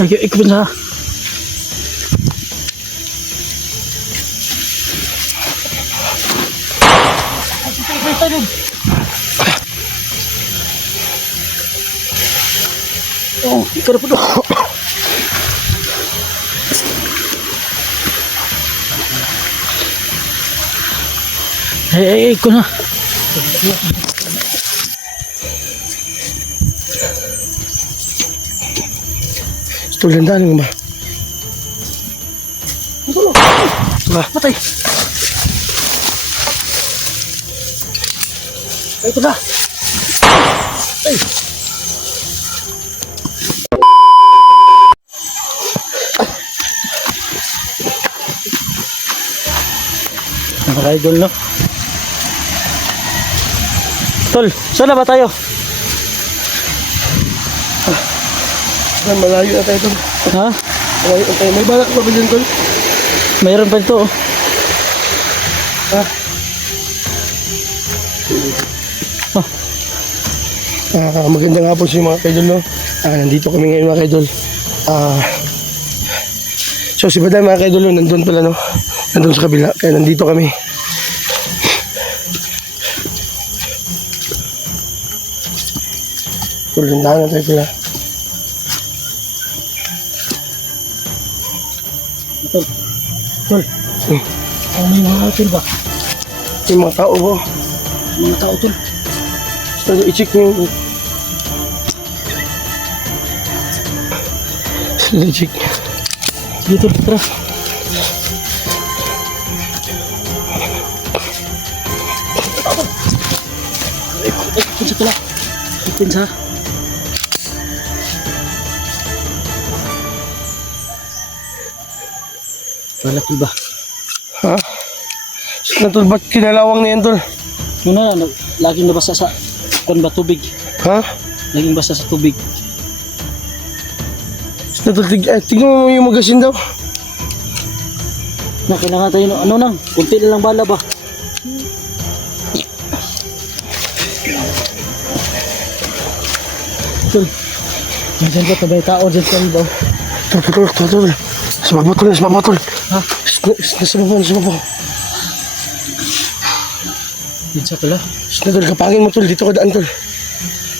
Ayo, ikut na. Oh, ikut apa tuh? Hei, ikut na. Tulandan mo ba? Ba, patay. Ay, ito na. Ay. Mga idol, no? Tol, saan na ba tayo? Malayo na tayo tol. Ha? Malayo na tayo. May balak pa ba dyan tol? Mayroon pa ito, oh. Ha? Magandang hapon sa mga kaidol, no? Nandito kami ngayon mga kaidol. So si Baday mga kaidol, no? Nandun pala, no? Nandun sa kabila. Kaya nandito kami. Tulandahan na tayo pala. Tol. Tol. May mga tol ba? May mga tao ba? Mga tao, tol. So i-check nyo yung... I-check. Sige, tol. Tara. Ay, pinsa pala. Ay, pinsa. Malaki ba? Ha? Tol, ba't kinalawang na yan tol? Muna na, laging nabasa sa kung ba tubig. Ha? Laging basa sa tubig. Tol, tignan mo yung magasin daw. Na, kailangan tayo, ano nang, kunti na lang bala ba? Tol, nandiyan ba tabay tao dyan sa ibaw? Tol. Sa baba tol. Ha? Sa baba. Pinsa pala. Tol, kapangin mo tol. Dito ka daan tol.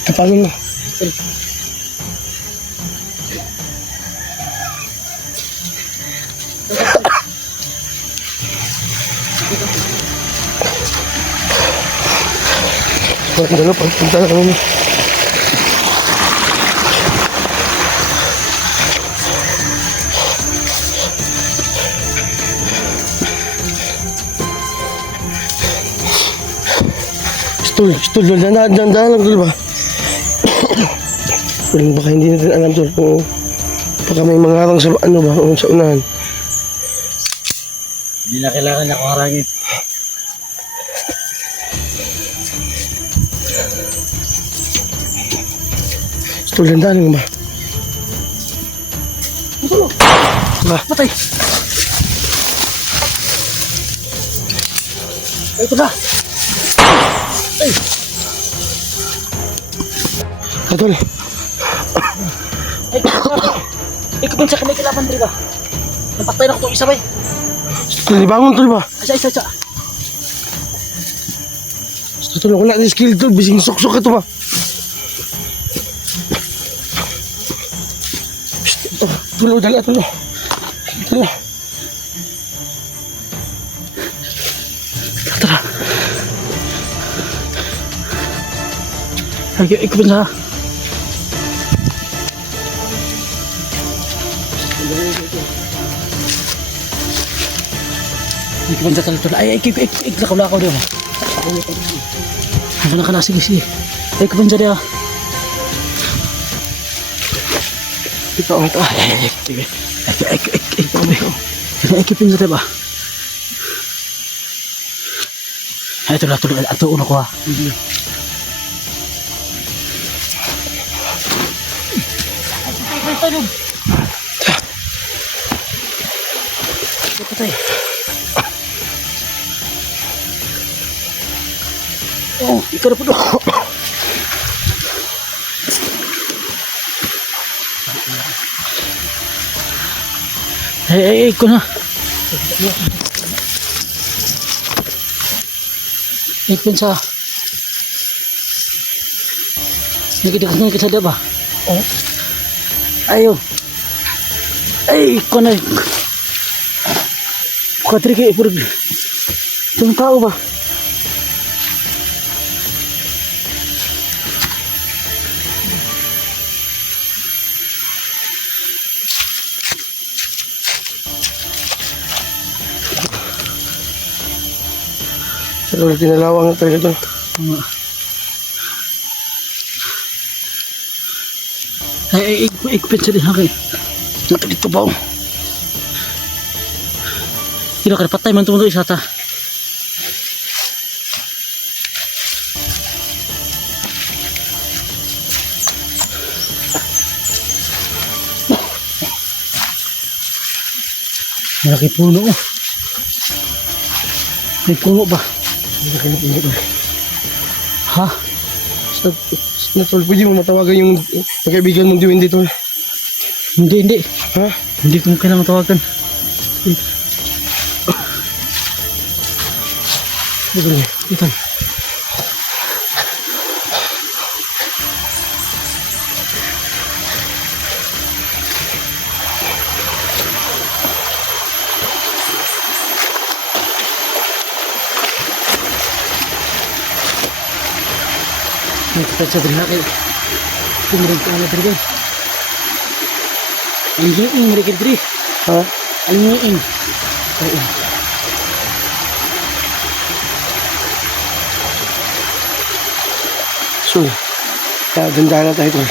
Kapangin mo. Tol. Dalo, punta na kami. Tol, dandahan lang tol ba? Tol, baka hindi natin alam tol kung baka may mga harang sa ano ba, sa unahan. Hindi na kailangan niya kung harangin. Tol, dandahan ba? Ba, patay. Ay, ito na. Ay. Tol. Ay, ikupin sa kamay kilaban rin ba? Napaktay na ko itong isa ba eh. Tol, bangon tol ba? Isa. Tol, wala na skill tol, bising sok-sok ito ba? Tol, dala tol. Tara. Ay, ikupin sa. Ikupin sa tol. Ay, iklakaw-lakaw rin ba? Ano na, sige. Ay, ikupin sa rin ah. Ito. Sige. Ikupin sa rin ba? Ay, ito na, tuloy. Ito, uno ko ha. Patay. Oh, ikaw na po doon. Ko na. Ipin sa. Nagkita sa ba? Oh. Ayo. Ko na. Kuatri kayak pur. Tung tahu ba? Pero tinalawang na talaga ito. Ikpin sa din hakay. Dito ba? Kira kada patay man tumunto isa ta. Malaki puno. May puno ba? Malaki na puno. Ha? Tol, pwede mo matawagan yung kaibigan mong diwin dito. Hindi. Ha? Hindi ko kailangan tawagan. Ito. Kita cedera kayak pemerintah ada terus. Anjing mereka diri. Ha? Anjing. So, dandahan na tayo tol.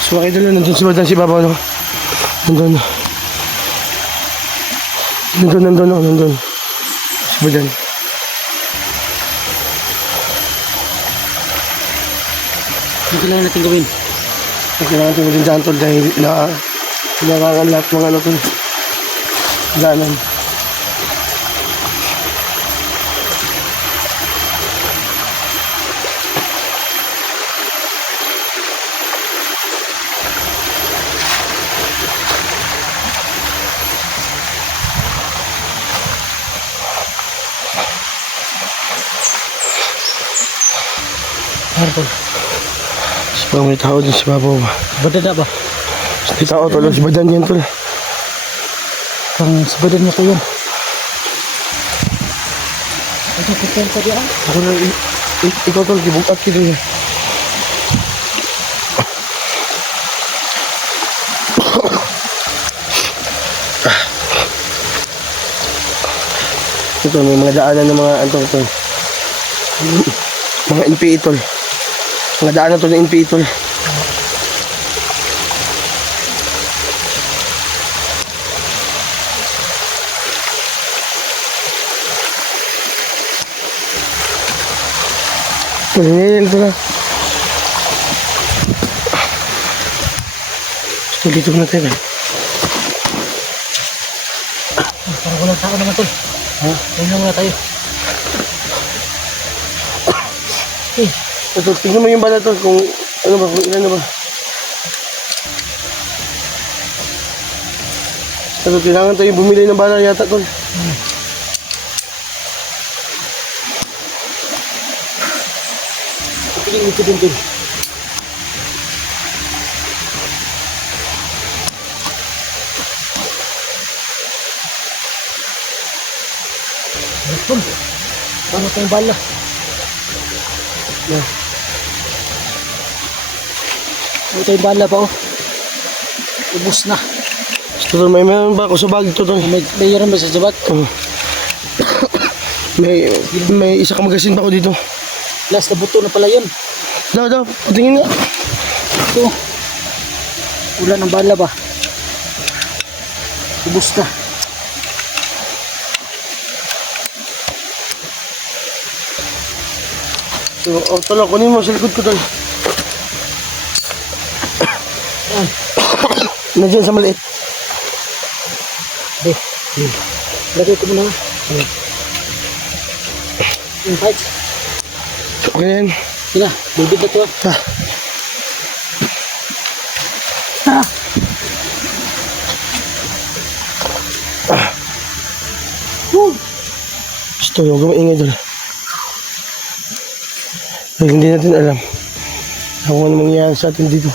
So, mga idol, nandun si Badan si Babaw, no? Nandun. Si Badan. Ang kailangan natin gawin. Kailangan natin maging dyan tol dahil kailangan lahat mga ano tol. Daanan. Ano tol? So, may tao din si Babaw. Badada ba? May tao tol, si Badan yan tol. Pang sebadan niya ko yun. Ito kuteng tadi ah. Ako na, ikaw tol, kibukat kita niya. Ito, may mga daanan ng mga antong tol. Mga NPE tol. Mga daanan tol ng NPE tol. Ngayon ito na. So, dito na tayo. Parang walang tao naman tol. Ha? Ayun na muna tayo. Ito, tingnan mo yung bala to kung ano ba, kung ilan na ba. Ito, kailangan tayo bumili ng bala yata tol. Tingin ito din tol. Tol, paano tayong bala? Yeah. Ano tayong bala pa oh. Ubus na. Ito, may meron ba ako sa bag ito tol? Mayroon ba sa sabat? May isa ka magasin pa ako dito. Last na buto na pala yun. Daw, patingin nga. Ito. Wala ng bala ba? Ubus na. So, tol, kunin mo sa likod ko tol. Yan. Nandiyan sa maliit. Lagay ko muna. Yung fight. Okay na yan. Sila, bibig na to ah. Ha. Tol, huwag ka maingay tol. Dahil hindi natin alam kung ano mangyayari sa atin dito.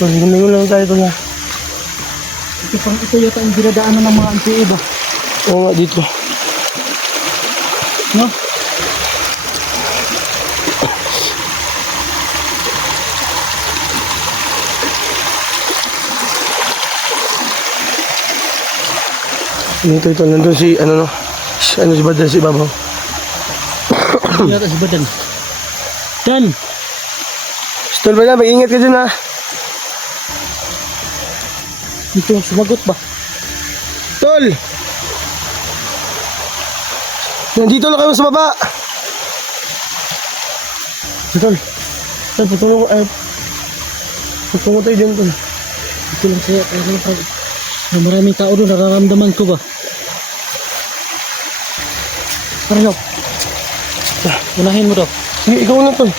Tol, lingon lang tayo tol ha. Ito yata ang dinadaanan ng mga NPA ba? Oo nga dito. No? Dito ito, nandun si, ano no, si Badan, si Babaw. Ito yata si Badan. Dan! Tol Badan, mag-ingat ka dyan ha. Ito, sumagot ba? Tol! Nandito lang kami sa baba. Tol, tol, patulong ko, patulong tayo dyan tol. Ito lang siya. Maraming tao doon, nararamdaman ko ba? Parang unahin mo daw. Sige, ikaw na tol.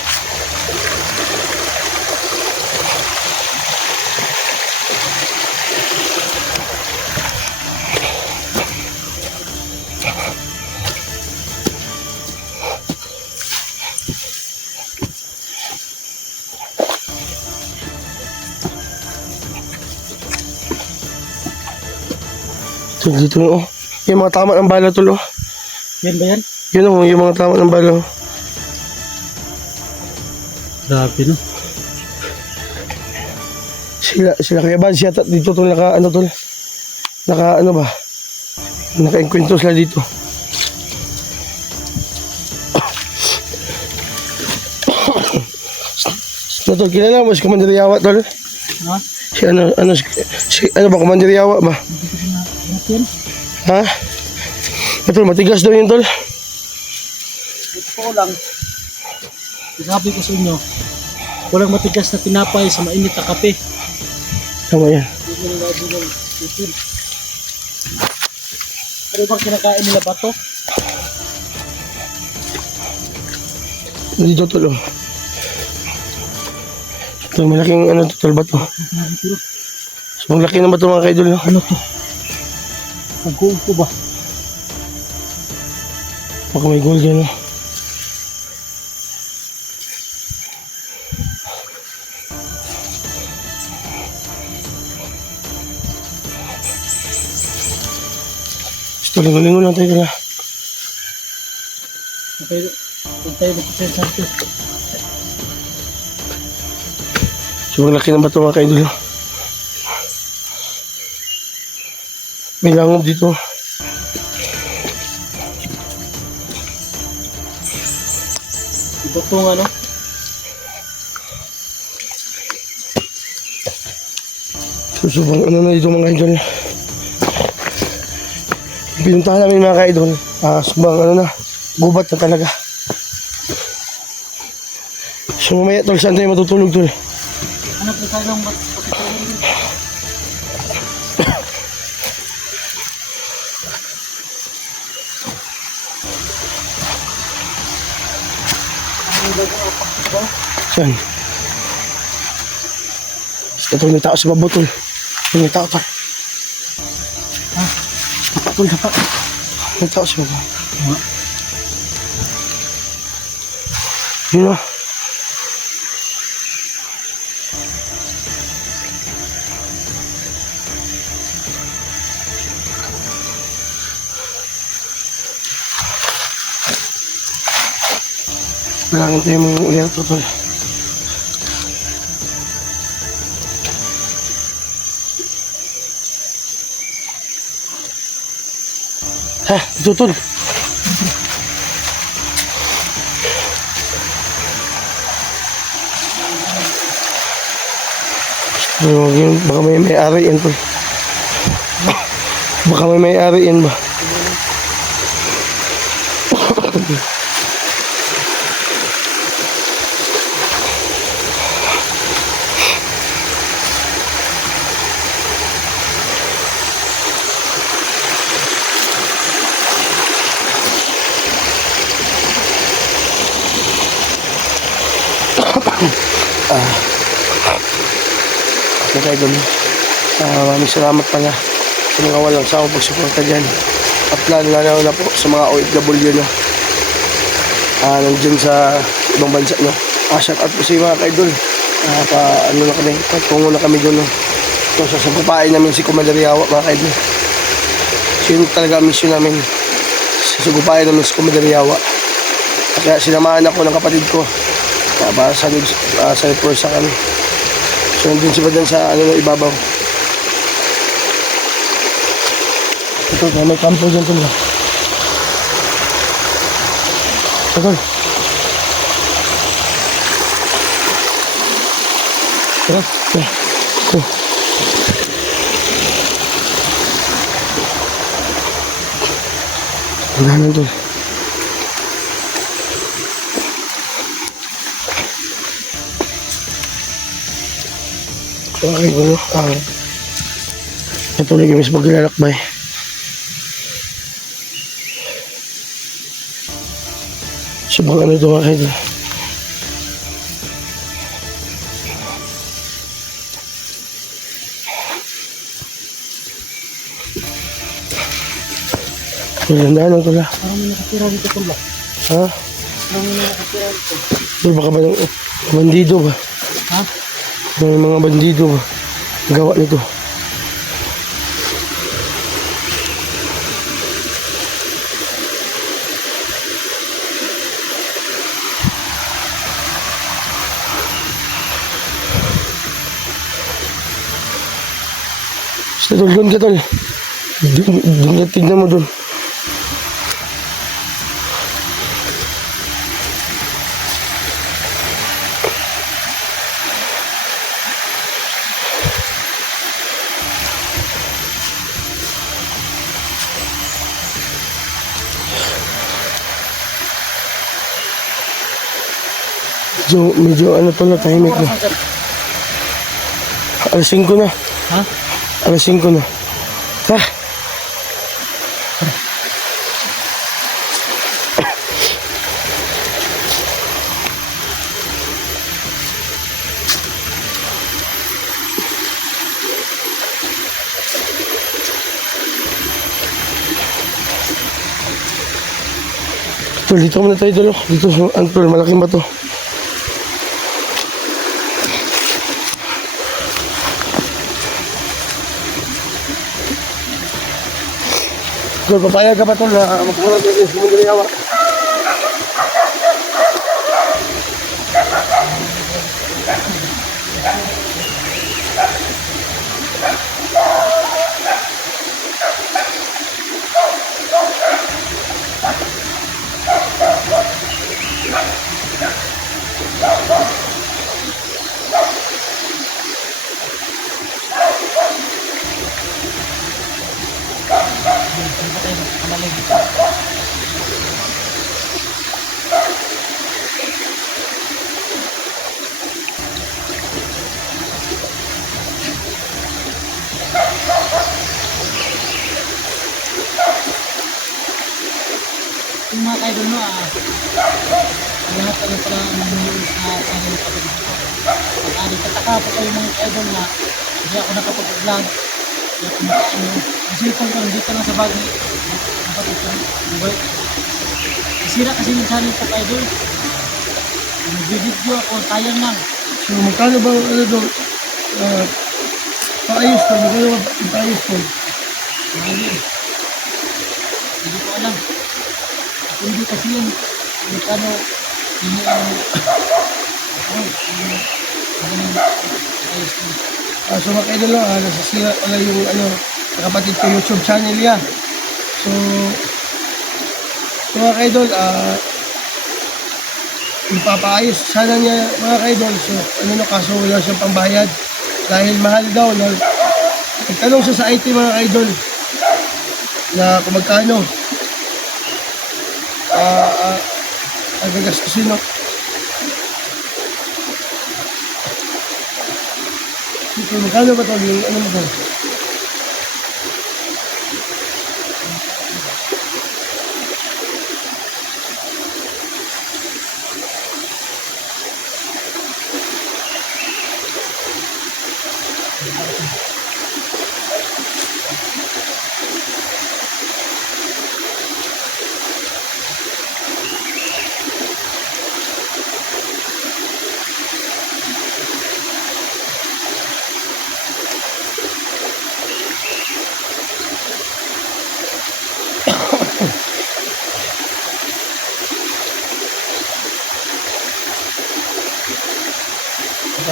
Tol, dito na oh. Yung mga tama ng bala tol oh. Yan ba yan? Yun oh, yung mga tama ng bala oh. Grabe no. Sila kaya ba siya dito tol naka ano tol? Naka ano ba? Naka-enkwentro sila dito. Ano tol, kilala mo si Commander Yawa tol? Ha? Si ano ba, Commander Yawa ba? Yan? Ha? Tol, matigas daw yun tol. Ito ko lang. Sabi ko sa inyo, walang matigas na tinapay sa mainit na kape. Tama yan. Hindi mo nalabi ng titin. Ano bang kinakain nila ba to? Dito tol oh. Ito, malaking ano tol ba to? So, malaki na ba ito mga kaidol no? Ano to? Ang gold ko ba? Baka may gold yan no? Ito, lingon-lingon lang tayo tala. Okay, kung tayo magpapensar to. So, malaki na ba ito mga kaidol no? May langob dito. Iba itong ano? Susubang ano na dito mga kaidol. Pinuntahan namin mga kaidol. Subang ano na. Gubat na talaga. So mamaya tol, saan tayo matutulog tol? Hanap na tayo ng matutulog din. Saan? Ito may tao sa babo tol. May tao tol. Tol, dapat. May tao sa babo. Yun o. Kailangan tayo mga ulihan ito tol. Ha, ito tol. Baka may may-ari yan tol. Baka may may-ari yan ba? mga idol. Maraming salamat pala sa mga walang sawang pagsuporta dyan. At lalo na po sa mga OFW no. Nandiyan sa ibang bansa no. Shout out po sa mga ka-idol. Patungo na kami doon no. So sasagupain namin si Commander Yawa mga ka-idol. So yun talaga ang mission namin. Sasagupain namin si Commander Yawa. Kaya sinamahan ako ng kapatid ko para sa Reforza kami. So nandun sila dyan sa ibabaw. Ito, may kampo dyan tol. Tol. Ito. Wala na tol. Okay, ano? Ito lagi mas maglalakbay. Subang ano ito mga idol. Magandaan ko lang. Parang may nakatira dito tol ba? Ha? Parang may nakatira dito. Tol, baka ba ng bandido ba? Ha? May mga bandido ba? Gawa nito. Basta tol, doon ka tol. Doon ka, tignan mo doon. Medyo ano tol na tahimik na. Alas 5 na. Ha? Alas 5 na. Ha? Tol, dito muna tayo tol. Dito, ang tol, malaking bato. Tol, papayag ka ba tol na magpunan tayo sa Commander Yawa? Yung mga kaidol no, lahat talaga pala nangyayari sa sarili ko. Nagtataka po kayo mga kaidol na hindi ako nakapag-vlog. Hindi ako makaano. Isipan ko, dito lang sa bagay. Nakapag-vlog. Isira kasi yung channel ko kaidol. Nag-video ako, tayang lang. So, magkano ba ano doon? Paayos tol, magkano ba paayos tol? Mahali. Hindi ko alam. Hindi kasi yan. Magkano hindi ang ayos ko. So mga kaidol no, nasasira pala yung kapatid ko YouTube channel niya. So mga kaidol, ipapaayos sana niya mga kaidol. So kaso wala siyang pambayad dahil mahal daw. Nagtanong siya sa IT mga kaidol na kung magkano ang gagastusin no. So, magkano ba ito? Yung ano mo ba?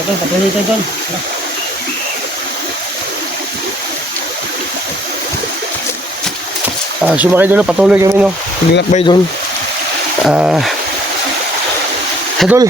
Tara, patuloy tayo doon. Tara. So mga idol, patuloy kami no. Naglakbay doon. Idol,